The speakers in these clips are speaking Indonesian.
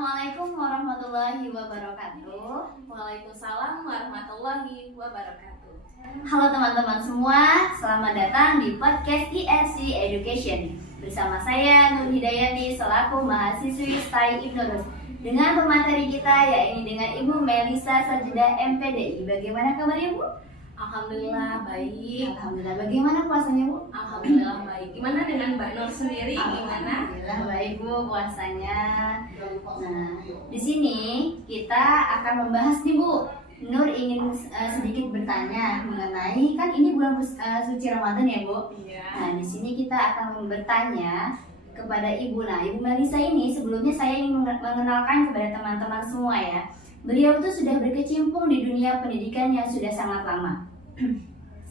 Assalamualaikum warahmatullahi wabarakatuh. Waalaikumsalam warahmatullahi wabarakatuh. Halo teman-teman semua, selamat datang di podcast IRC Education. Bersama saya Nur Hidayati selaku mahasiswi STAI Ibnu Rus. Dengan pemateri kita yaitu dengan Ibu Melisa Sajda MPDI. Bagaimana kabar Ibu? Alhamdulillah baik. Alhamdulillah. Bagaimana puasanya Bu? Alhamdulillah baik. Gimana dengan Mbak Nur sendiri? Gimana? Alhamdulillah baik Bu puasanya. Nah, di sini kita akan membahas nih Bu. Nur ingin sedikit bertanya mengenai kan ini bulan suci Ramadan ya Bu. Iya. Nah, di sini kita akan bertanya kepada Ibu. Nah, Ibu Melisa ini sebelumnya saya ingin mengenalkan kepada teman-teman semua ya. Beliau itu sudah berkecimpung di dunia pendidikan yang sudah sangat lama.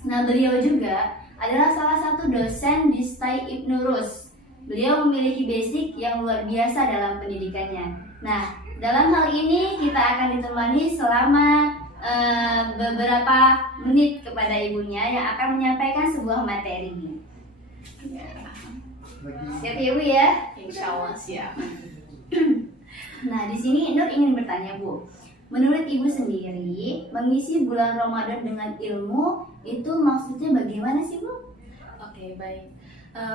Nah, beliau juga adalah salah satu dosen di STAI Ibnu Rus. Beliau memiliki basic yang luar biasa dalam pendidikannya. Nah, dalam hal ini kita akan ditemani selama beberapa menit kepada ibunya yang akan menyampaikan sebuah materi. Siap ya Bu ya? Insya Allah siap. Nah, di sini Nur ingin bertanya Bu. Menurut Ibu sendiri, mengisi bulan Ramadan dengan ilmu itu maksudnya bagaimana sih Bu? Oke, baik.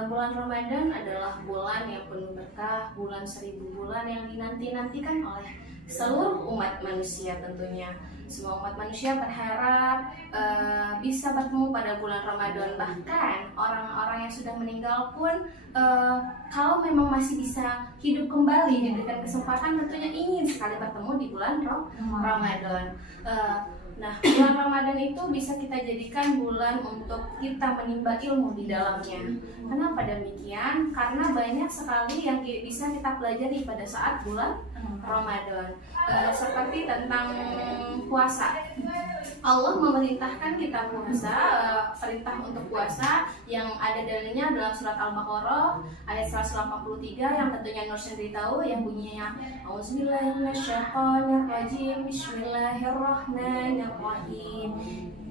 Bulan Ramadan adalah bulan yang penuh berkah, bulan 1000 bulan yang dinanti-nantikan oleh seluruh umat manusia tentunya. Semua umat manusia berharap bisa bertemu pada bulan Ramadan. Bahkan orang-orang yang sudah meninggal pun kalau memang masih bisa hidup kembali, diberikan kesempatan tentunya ingin sekali bertemu di bulan Ramadan. Nah, bulan Ramadan itu bisa kita jadikan bulan untuk kita menimba ilmu di dalamnya. Kenapa demikian? Karena banyak sekali yang bisa kita pelajari pada saat bulan Ramadan. Seperti tentang puasa. Allah memerintahkan kita puasa, perintah untuk puasa yang ada dalilnya dalam surat Al-Baqarah ayat 183 yang tentunya Nur sendiri tahu yang bunyinya Auzubillahiminasyaitonirrajim Bismillahirrahmanirrahim.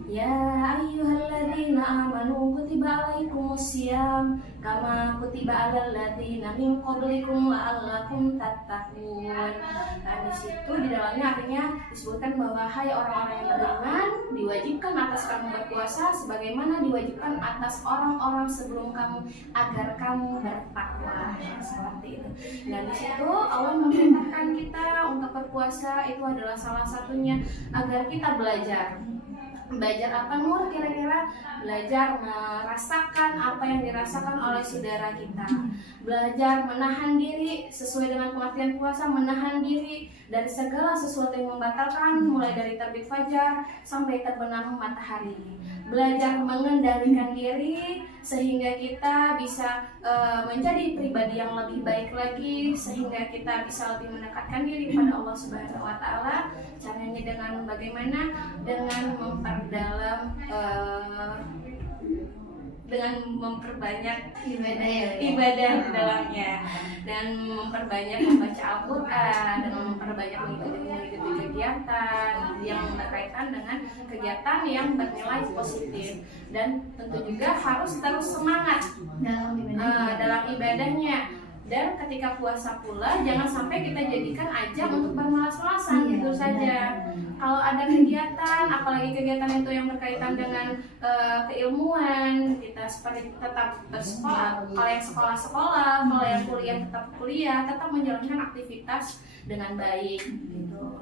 Ya ayyuhalladzina amanu kutiba alaikumusiyam kama kutiba alal ladzina min qablikum la'allakum tattaqun. Nah, di situ di dalamnya artinya disebutkan bahwa hai orang-orang yang beriman diwajibkan atas kamu berpuasa sebagaimana diwajibkan atas orang-orang sebelum kamu agar kamu bertakwa. Seperti itu. Dan di situ Allah memerintahkan kita untuk berpuasa itu adalah salah satunya agar kita belajar apa Nur kira-kira? Belajar merasakan apa yang dirasakan oleh saudara kita, belajar menahan diri sesuai dengan pengertian puasa, menahan diri dari segala sesuatu yang membatalkan mulai dari terbit fajar sampai terbenam matahari, belajar mengendalikan diri sehingga kita bisa menjadi pribadi yang lebih baik lagi, sehingga kita bisa lebih mendekatkan diri pada Allah Subhanahu wa Ta'ala. Caranya dengan bagaimana? Dengan memperdalam dengan memperbanyak ibadah di dalamnya dan memperbanyak membaca Al-Quran dan memperbanyak mengikuti kegiatan yang berkaitan dengan kegiatan yang bernilai positif dan tentu juga harus terus semangat dalam ibadahnya. Dan ketika puasa pula jangan sampai kita jadikan ajang untuk bermalas-malasan gitu saja. Kalau ada kegiatan, apalagi kegiatan itu yang berkaitan dengan keilmuan, kita seperti tetap bersekolah. Kalau yang sekolah, kalau yang kuliah, tetap menjalankan aktivitas dengan baik gitu.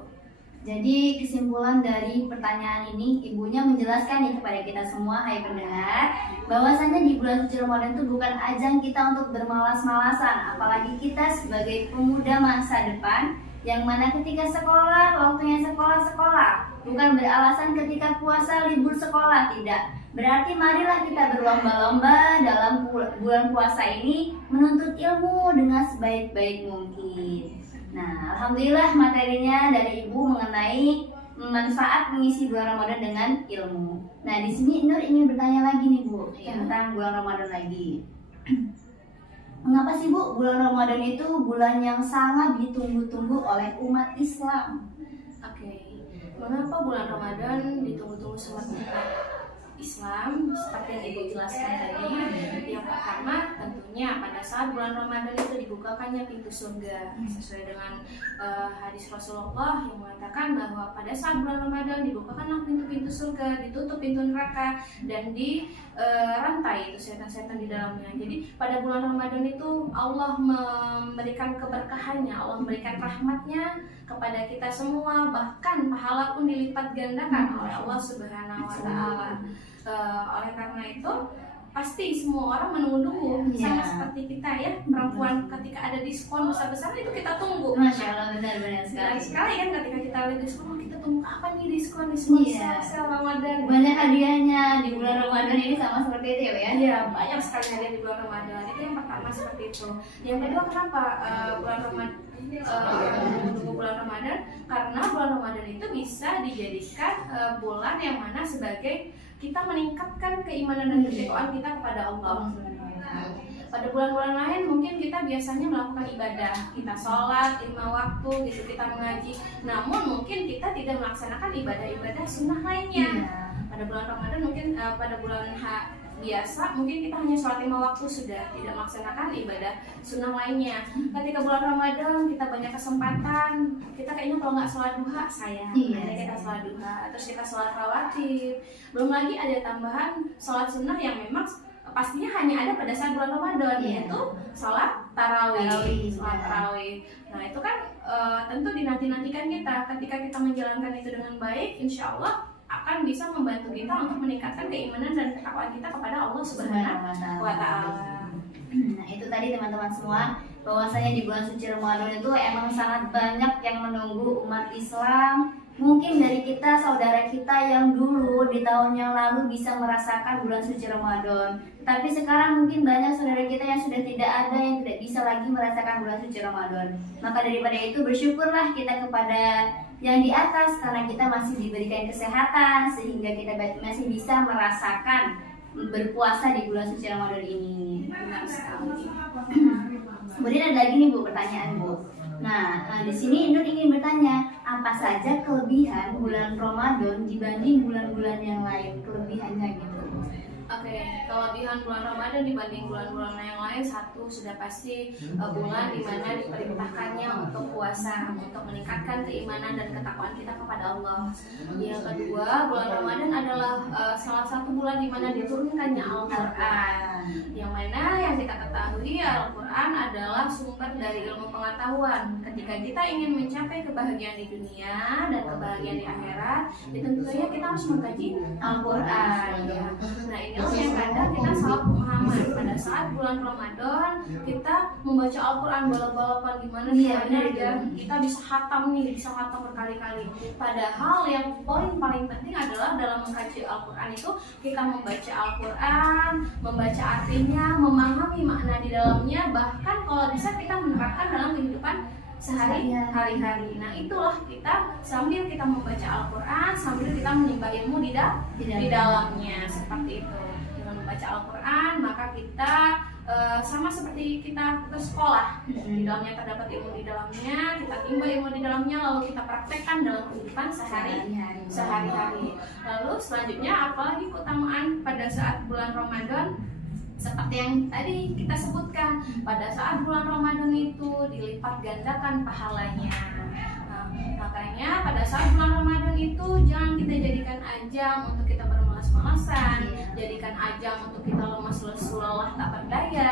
Jadi kesimpulan dari pertanyaan ini ibunya menjelaskan nih kepada kita semua hai pendengar bahwasannya di bulan suci Ramadan itu bukan ajang kita untuk bermalas-malasan, apalagi kita sebagai pemuda masa depan yang mana ketika sekolah waktunya sekolah bukan beralasan ketika puasa libur sekolah, tidak. Berarti marilah kita berlomba-lomba dalam bulan puasa ini menuntut ilmu dengan sebaik-baik mungkin. Nah, alhamdulillah materinya dari Ibu mengenai manfaat mengisi bulan Ramadan dengan ilmu. Nah, di sini Nur ingin bertanya lagi nih Bu tentang bulan Ramadan lagi. Mengapa sih Bu bulan Ramadan itu bulan yang sangat ditunggu-tunggu oleh umat Islam? Oke. Mengapa bulan Ramadan ditunggu-tunggu sama umat Islam seperti yang Ibu jelaskan tadi. Yang pertama tentunya pada saat bulan Ramadan itu dibukakannya pintu surga sesuai dengan hadis Rasulullah yang mengatakan bahwa pada saat bulan Ramadan dibukakanlah pintu-pintu surga, ditutup pintu neraka, dan rantai itu setan-setan di dalamnya. Jadi pada bulan Ramadan itu Allah memberikan keberkahannya, Allah memberikan rahmatnya kepada kita semua, bahkan pahala pun dilipat gandakan oleh Allah Subhanahu wa Ta'ala. Oleh karena itu pasti semua orang menunggu-nunggu, sama seperti kita ya, perempuan ketika ada diskon besar-besaran itu kita tunggu. Masya Allah, benar-benar sekali kan ketika kita lihat diskon, kita tunggu kapan nih diskon sel Ramadan. Banyak hadiahnya di bulan Ramadan ini, sama seperti itu ya? Iya, banyak sekali hadiah di bulan Ramadan. Itu yang pertama seperti itu. Yang kedua, kenapa bulan Ramadan menunggu bulan Ramadan? Karena bulan Ramadan itu bisa dijadikan bulan yang mana sebagai kita meningkatkan keimanan dan ketakwaan kita kepada Allah. Pada bulan-bulan lain mungkin kita biasanya melakukan ibadah, kita sholat 5 waktu gitu, kita mengaji. Namun mungkin kita tidak melaksanakan ibadah-ibadah sunnah lainnya. Pada bulan Ramadan mungkin pada bulan biasa mungkin kita hanya sholat 5 waktu sudah, tidak melaksanakan ibadah sunnah lainnya. Ketika bulan Ramadan kita banyak kesempatan, kita kayaknya kalau nggak sholat duha sayang, kita sholat duha, terus kita sholat rawatib, belum lagi ada tambahan sholat sunnah yang memang pastinya hanya ada pada saat bulan Ramadan, yaitu sholat tarawih. Nah itu kan tentu dinanti-nantikan kita. Ketika kita menjalankan itu dengan baik, insya Allah akan bisa membantu kita untuk meningkatkan keimanan dan ketakwaan kita kepada Allah Subhanahu wa Ta'ala. Nah itu tadi teman-teman semua, bahwasanya di bulan suci Ramadan itu emang sangat banyak yang menunggu umat Islam. Mungkin dari kita, saudara kita yang dulu di tahun yang lalu bisa merasakan bulan suci Ramadan, tapi sekarang mungkin banyak saudara kita yang sudah tidak ada, yang tidak bisa lagi merasakan bulan suci Ramadan. Maka daripada itu bersyukurlah kita kepada yang di atas, karena kita masih diberikan kesehatan sehingga kita masih bisa merasakan berpuasa di bulan suci Ramadan ini. Benar sekali. Kemudian ada lagi nih Bu, pertanyaan Bu. Nah, di sini Nur ingin bertanya, apa saja kelebihan bulan Ramadan dibanding bulan-bulan yang lain? Kelebihannya gitu. Oke, kelebihan bulan Ramadan dibanding bulan-bulan yang lain, satu sudah pasti bulan dimana diperintahkannya untuk puasa, untuk meningkatkan keimanan dan ketakwaan kita kepada Allah. Yang kedua, bulan Ramadan adalah salah satu bulan dimana diturunkannya Al-Quran, yang mana yang kita ketahui Al-Quran adalah sumber dari ilmu pengetahuan. Ketika kita ingin mencapai kebahagiaan di dunia dan kebahagiaan di akhirat, tentunya kita harus mengkaji Al-Quran. Ya. Nah ini yang kadang kita salah pemahaman. Pada saat bulan Ramadan kita membaca Al-Quran balap-balapan gimana caranya biar kita bisa khatam berkali-kali. Padahal yang poin paling penting adalah dalam mengkaji Al-Quran itu kita membaca Al-Quran, membaca artinya, memahami makna di dalamnya, bahkan kalau bisa kita menerapkan dalam kehidupan sehari-hari. Nah itulah kita sambil kita membaca Al-Quran, sambil kita menimba ilmu di dalamnya, seperti itu. Dengan membaca Al-Quran maka kita sama seperti kita ke sekolah, di dalamnya terdapat ilmu di dalamnya, kita timba ilmu di dalamnya, lalu kita praktekkan dalam kehidupan sehari-hari. Lalu selanjutnya apalagi keutamaan pada saat bulan Ramadan? Seperti yang tadi kita sebutkan, pada saat bulan Ramadan itu dilipat gandakan pahalanya. Nah, makanya pada saat bulan Ramadan itu jangan kita jadikan ajang untuk kita bermalas-malasan, jadikan ajang untuk kita lelah tak berdaya.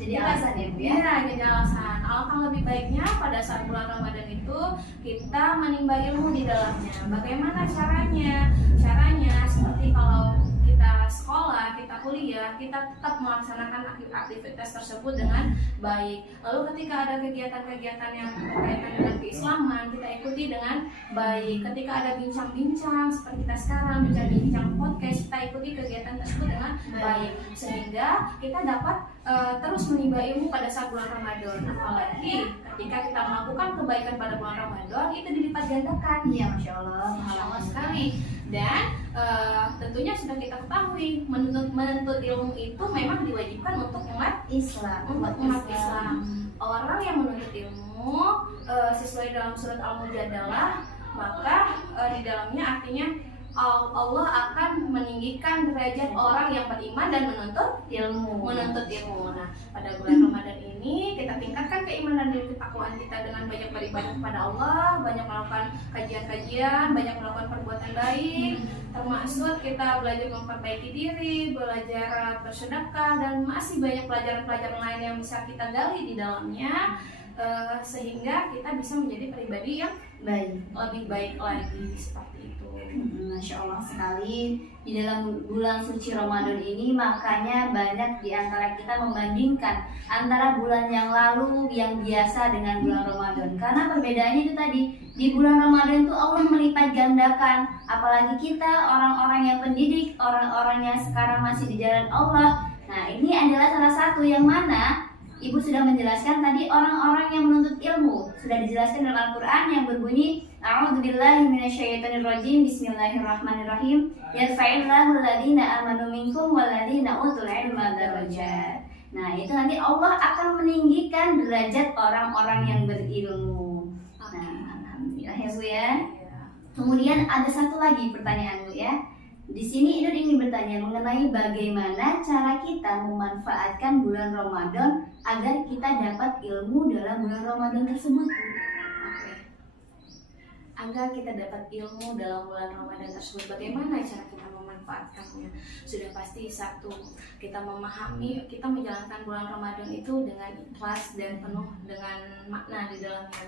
Jadi alasan ya Bu ya? Iya, jadi alasan. Alangkah lebih baiknya pada saat bulan Ramadan itu kita menimba ilmu di dalamnya. Bagaimana caranya? Caranya seperti kalau kita sekolah, kita kuliah, kita tetap melaksanakan aktivitas tersebut dengan baik. Lalu ketika ada kegiatan-kegiatan yang berkaitan dengan keislaman, kita ikuti dengan baik. Ketika ada bincang-bincang seperti kita sekarang, bincang-bincang podcast, kita ikuti kegiatan tersebut dengan baik, sehingga kita dapat terus menimba ilmu pada saat bulan Ramadan. Apalagi ketika kita melakukan kebaikan pada bulan Ramadan, itu dilipat gandakan. Iya, Masya Allah, Masya sekali. Dan tentunya sudah kita ketahui menuntut ilmu itu memang diwajibkan untuk umat Islam. Orang yang menuntut ilmu sesuai dalam surat Al-Mujadalah, maka di dalamnya artinya Allah akan meninggikan derajat orang yang beriman dan menuntut ilmu. Nah, pada bulan Ramadan ini kita tingkatkan keimanan dan ketakwaan kita dengan banyak beribadah kepada Allah, banyak melakukan kajian-kajian, banyak melakukan perbuatan baik, termasuk kita belajar memperbaiki diri, belajar bersedekah, dan masih banyak pelajaran-pelajaran lain yang bisa kita gali di dalamnya, sehingga kita bisa menjadi pribadi yang lebih baik lagi seperti itu. Masya Allah sekali. Di dalam bulan suci Ramadan ini makanya banyak di antara kita membandingkan antara bulan yang lalu yang biasa dengan bulan Ramadan. Karena perbedaannya itu tadi, di bulan Ramadan itu Allah melipat gandakan. Apalagi kita orang-orang yang pendidik, orang-orang yang sekarang masih di jalan Allah. Nah, ini adalah salah satu yang mana Ibu sudah menjelaskan tadi orang-orang yang menuntut ilmu. Sudah dijelaskan dalam Al-Quran yang berbunyi A'udzubillahi minasyaitonirrajim. Bismillahirrahmanirrahim. Yarfa'illahu alladhina amanu minkum walladhina utul ilma darajat. Nah, itu nanti Allah akan meninggikan derajat orang-orang yang berilmu. Nah, alhamdulillah ya Bu ya. Kemudian ada satu lagi pertanyaan Bu ya. Di sini Idul ingin bertanya mengenai bagaimana cara kita memanfaatkan bulan Ramadan agar kita dapat ilmu dalam bulan Ramadan tersebut. Agar kita dapat ilmu dalam bulan Ramadan tersebut, bagaimana cara kita memanfaatkannya? Sudah pasti satu, kita memahami, kita menjalankan bulan Ramadan itu dengan ikhlas dan penuh dengan makna di dalamnya.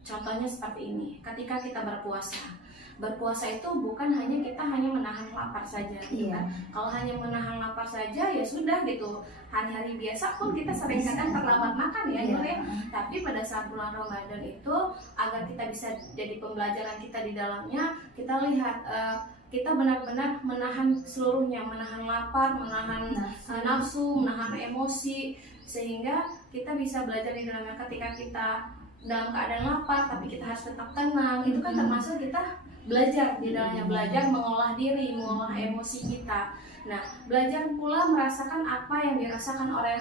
Contohnya seperti ini, ketika kita berpuasa itu bukan hanya kita menahan lapar saja, gitu kan? Kalau hanya menahan lapar saja ya sudah gitu. Hari-hari biasa pun kita sering kadang terlambat makan ya, ya. Tapi pada saat bulan Ramadan itu agar kita bisa jadi pembelajaran kita di dalamnya, kita lihat kita benar-benar menahan seluruhnya, menahan lapar, menahan nafsu, menahan emosi, sehingga kita bisa belajar di dalamnya. Ketika kita dalam keadaan lapar tapi kita harus tetap tenang, itu kan termasuk kita belajar di dalamnya, belajar mengolah diri, mengolah emosi kita. Nah, belajar pula merasakan apa yang dirasakan apa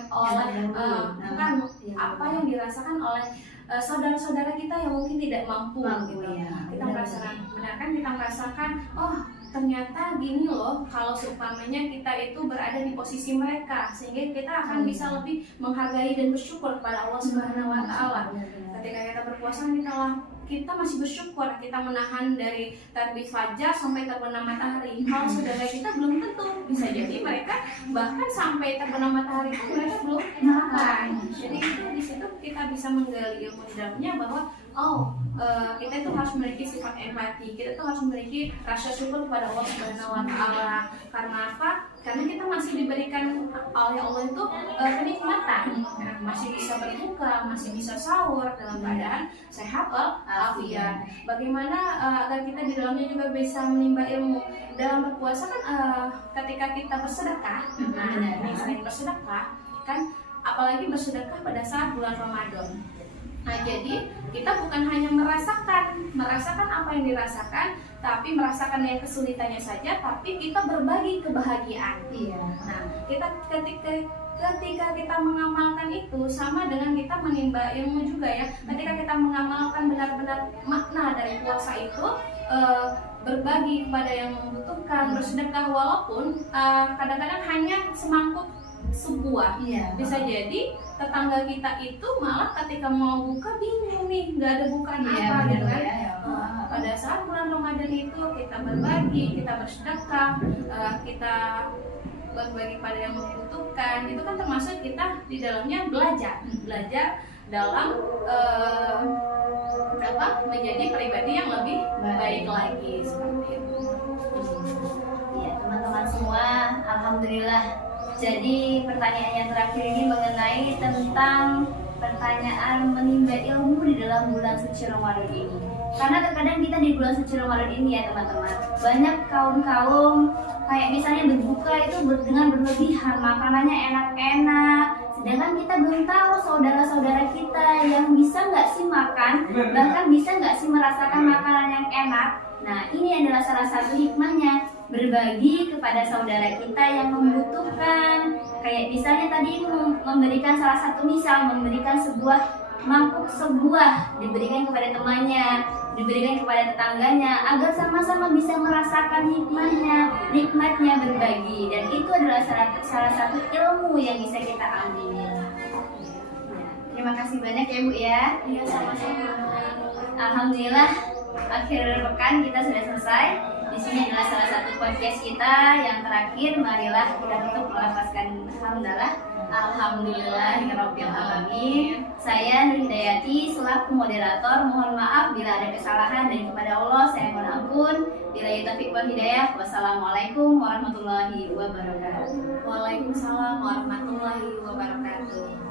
yang dirasakan oleh saudara-saudara kita yang mungkin tidak mampu gitu. Kita merasakan, benar kan, kita merasakan, oh ternyata gini loh kalau seumpamanya kita itu berada di posisi mereka, sehingga kita akan bisa lebih menghargai dan bersyukur kepada Allah Subhanahu wa Ta'ala. Ketika kita berpuasa, kita masih bersyukur kita menahan dari terbit fajar sampai terbenam matahari. Kalau saudara kita belum tentu, bisa jadi mereka bahkan sampai terbenam matahari pun mereka belum makan. Jadi itu di situ kita bisa menggali ilmu di dalamnya bahwa kita itu harus memiliki sifat empati, kita itu harus memiliki rasa syukur kepada Allah Subhanahu wa Ta'ala. Karena apa? Karena kita masih diberikan oleh Allah itu kenikmatan, masih bisa berbuka, masih bisa sahur dalam keadaan sehat walafiat. Bagaimana agar kita di dalamnya juga bisa menimba ilmu dalam berpuasa kan? Ketika kita bersedekah, ini sering bersedekah kan, apalagi bersedekah pada saat bulan Ramadan. Nah, jadi kita bukan hanya merasakan apa yang dirasakan, tapi merasakan yang kesulitannya saja, tapi kita berbagi kebahagiaan. Nah, kita ketika kita mengamalkan itu sama dengan kita menimba ilmu juga ya. Ketika kita mengamalkan benar-benar makna dari puasa itu, berbagi kepada yang membutuhkan, bersedekah walaupun kadang-kadang hanya semangkuk sebuah. Bisa jadi tetangga kita itu malah ketika mau buka bingung nih, nggak ada bukaan apa gitu kan. Pada saat bulan Ramadan itu kita berbagi, kita bersedekah, kita berbagi pada yang membutuhkan, itu kan termasuk kita di dalamnya belajar dalam menjadi pribadi yang lebih baik lagi seperti itu. Ya, teman-teman semua, alhamdulillah. Jadi pertanyaan yang terakhir ini mengenai tentang pertanyaan menimba ilmu di dalam bulan suci Ramadan ini. Karena terkadang kita di bulan suci Ramadan ini ya teman-teman, banyak kaum kayak misalnya berbuka itu dengan berlebihan, makanannya enak-enak, sedangkan kita belum tahu saudara-saudara kita yang bisa nggak sih makan, bahkan bisa nggak sih merasakan makanan yang enak. Nah, ini adalah salah satu hikmahnya, berbagi kepada saudara kita yang membutuhkan. Kayak misalnya tadi memberikan salah satu misal, memberikan sebuah mangkuk sebuah diberikan kepada temannya, diberikan kepada tetangganya, agar sama-sama bisa merasakan nikmatnya berbagi. Dan itu adalah salah satu ilmu yang bisa kita ambil. Ya, terima kasih banyak ya Bu ya. Iya, sama-sama. Alhamdulillah, akhir pekan kita sudah selesai. Di sini adalah salah satu podcast kita yang terakhir. Marilah kita tutup melafazkan alhamdulillah. Alhamdulillahirabbil alamin. Saya Nur Hidayati selaku moderator. Mohon maaf bila ada kesalahan, dan kepada Allah saya mohon ampun. Billahi taufiq wal hidayah. Wassalamualaikum warahmatullahi wabarakatuh. Waalaikumsalam warahmatullahi wabarakatuh.